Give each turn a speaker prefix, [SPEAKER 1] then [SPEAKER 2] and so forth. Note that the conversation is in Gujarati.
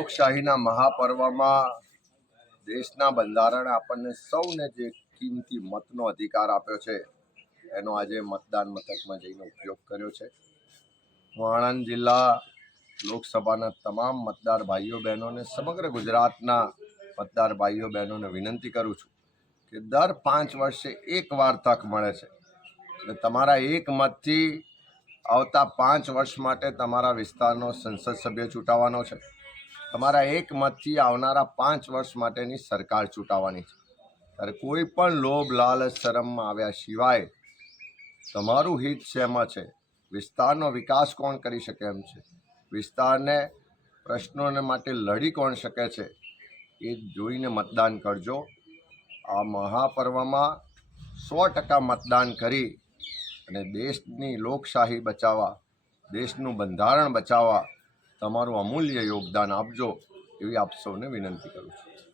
[SPEAKER 1] લોકશાહીના મહાપર્વમાં દેશના બંધારણે આપણને સૌને જે કિંમતી મતનો અધિકાર આપ્યો છે, એનો આજે મતદાન મથકમાં જઈને ઉપયોગ કર્યો છે. હું આણંદ જિલ્લા લોકસભાના તમામ મતદાર ભાઈઓ બહેનોને સમગ્ર ગુજરાતના મતદાર ભાઈઓ બહેનોને વિનંતી કરું છું કે દર પાંચ વર્ષે એક વાર તક મળે છે. એટલે તમારા એક મતથી આવતા પાંચ વર્ષ માટે તમારા વિસ્તારનો સંસદ સભ્ય ચૂંટાવાનો છે. તમારા એક મતથી આવનારા પાંચ વર્ષ માટેની સરકાર ચૂંટાવાની છે. ત્યારે કોઈ પણ લોભ, લાલચ શરમમાં આવ્યા સિવાય તમારું હિત શેમાં છે? વિસ્તારનો વિકાસ કોણ કરી શકે એમ છે? વિસ્તારને પ્રશ્નોને માટે લડી કોણ શકે છે? એ જોઈને મતદાન કરજો. આ મહાપર્વમાં સો ટકા મતદાન કરી અને દેશની લોકશાહી બચાવવા, દેશનું બંધારણ બચાવવા તમારું અમૂલ્ય યોગદાન આપજો એવી આપ સૌને વિનંતી કરું છું.